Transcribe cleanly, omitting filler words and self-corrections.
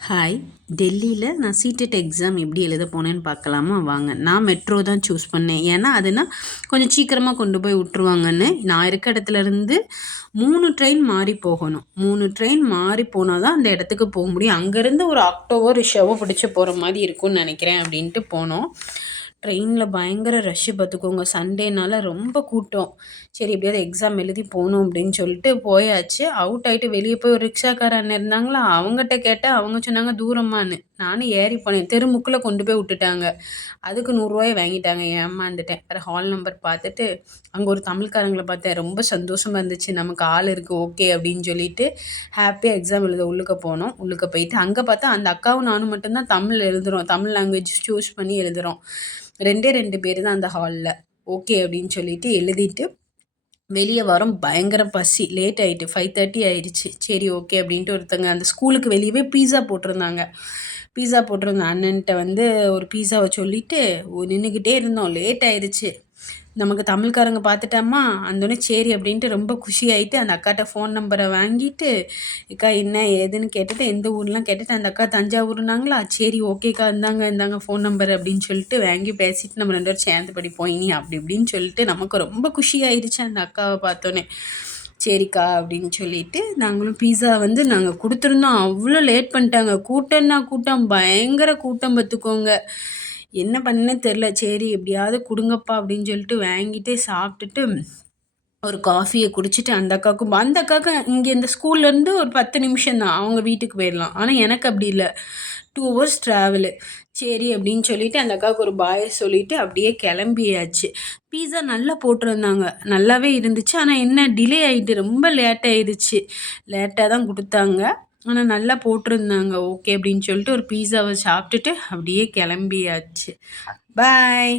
Hi. டெல்லியில் நான் CTET exam எப்படி எழுத போனேன்னு பார்க்கலாமா வாங்க. நான் மெட்ரோ தான் சூஸ் பண்ணேன். ஏன்னா அதுனா கொஞ்சம் சீக்கிரமாக கொண்டு போய் விட்ருவாங்கன்னு. நான் இருக்க இடத்துலேருந்து 3 ட்ரெயின் மாறி போகணும். 3 ட்ரெயின் மாறி போனால் தான் அந்த இடத்துக்கு போக முடியும். அங்கேருந்து ஒரு ஆக்டோவோ ரிக்ஷாவோ பிடிச்சி போகிற மாதிரி இருக்கும்னு நினைக்கிறேன் அப்படின்ட்டு போனோம். ட்ரெயினில் பயங்கர ரஷ்ஷு பார்த்துக்கோங்க. சண்டேனால ரொம்ப கூட்டம். சரி எப்படியாவது எக்ஸாம் எழுதி போகணும் அப்படின்னு சொல்லிட்டு போயாச்சு. அவுட் ஆகிட்டு வெளியே போய் ஒரு ரிக்ஷாக்கார அண்ணன் இருந்தாங்களா, அவங்ககிட்ட கேட்டால் அவங்க சொன்னாங்க தூரமானு. நானும் ஏறி போனேன். தெருமுக்கில் கொண்டு போய் விட்டுட்டாங்க. அதுக்கு 100 வாங்கிட்டாங்க. ஏமாந்துட்டேன். வேறு ஹால் நம்பர் பார்த்துட்டு அங்கே ஒரு தமிழ்காரங்களை பார்த்தேன். ரொம்ப சந்தோஷமாக இருந்துச்சு. நமக்கு ஆள் இருக்குது ஓகே அப்படின்னு சொல்லிட்டு ஹாப்பியாக எக்ஸாம் எழுத உள்ளுக்க போனோம். உள்ளுக்க போயிட்டு அங்கே பார்த்தா அந்த அக்காவும் நானும் மட்டும்தான் தமிழ் எழுதுகிறோம். தமிழ் லாங்குவேஜ் சூஸ் பண்ணி எழுதுகிறோம். 2 பேர் தான் அந்த ஹாலில். ஓகே அப்படின்னு சொல்லிட்டு எழுதிட்டு வெளியே வரோம். பயங்கர பசி. லேட் ஆகிட்டு 5:30 ஆயிடுச்சு. சரி ஓகே அப்படின்ட்டு ஒருத்தங்க அந்த ஸ்கூலுக்கு வெளியவே பீஸா போட்டிருந்தாங்க. பீஸா போட்டிருந்த அண்ணன்ட்ட வந்து ஒரு பீஸாவை சொல்லிவிட்டு நின்றுக்கிட்டே இருந்தோம். லேட் ஆயிடுச்சு. நமக்கு தமிழ்காரங்க பார்த்துட்டாமா அந்தோடனே சரி அப்படின்ட்டு ரொம்ப குஷியாயிட்டு அந்த அக்காட்ட ஃபோன் நம்பரை வாங்கிட்டு, அக்கா என்ன ஏதுன்னு கேட்டுட்டு எந்த ஊர்லாம் கேட்டுட்டு அந்த அக்கா தஞ்சாவூர்னாங்களா, சரி ஓகேக்கா இந்தாங்க ஃபோன் நம்பர் அப்படின்னு சொல்லிட்டு வாங்கி பேசிட்டு நம்ம 2 பேரும் சேர்ந்து படிப்போம் இனி அப்படி இப்படின்னு சொல்லிட்டு நமக்கு ரொம்ப குஷியாயிடுச்சு அந்த அக்காவை பார்த்தோன்னே. சரிக்கா அப்படின்னு சொல்லிட்டு நாங்களும் பீஸா வந்து நாங்கள் கொடுத்துருந்தோம். அவ்வளோ லேட் பண்ணிட்டாங்க. கூட்டம்னா கூட்டம், பயங்கர கூட்டம் பார்த்துக்கோங்க. என்ன பண்ணேன்னு தெரில. சரி எப்படியாவது கொடுங்கப்பா அப்படின்னு சொல்லிட்டு வாங்கிட்டு சாப்பிட்டுட்டு ஒரு காஃபியை குடிச்சிட்டு அந்த அக்காவுக்கு இங்கே இந்த ஸ்கூல்லேருந்து ஒரு 10 நிமிஷம் தான் அவங்க வீட்டுக்கு போயிடலாம். ஆனால் எனக்கு அப்படி இல்லை, 2 ஹவர்ஸ் ட்ராவலு. சரி அப்படின்னு சொல்லிட்டு அந்த அக்காவுக்கு ஒரு பாய் சொல்லிவிட்டு அப்படியே கிளம்பியாச்சு. பீஸா நல்லா போட்டிருந்தாங்க, நல்லாவே இருந்துச்சு. ஆனால் என்ன டிலே ஆகிட்டு, ரொம்ப லேட் ஆயிடுச்சு. லேட்டாக தான் கொடுத்தாங்க. ஆனால் நல்லா போட்டிருந்தாங்க. ஓகே அப்படின்னு சொல்லிட்டு ஒரு பீஸாவை சாப்பிட்டுட்டு அப்படியே கிளம்பியாச்சு. பாய்.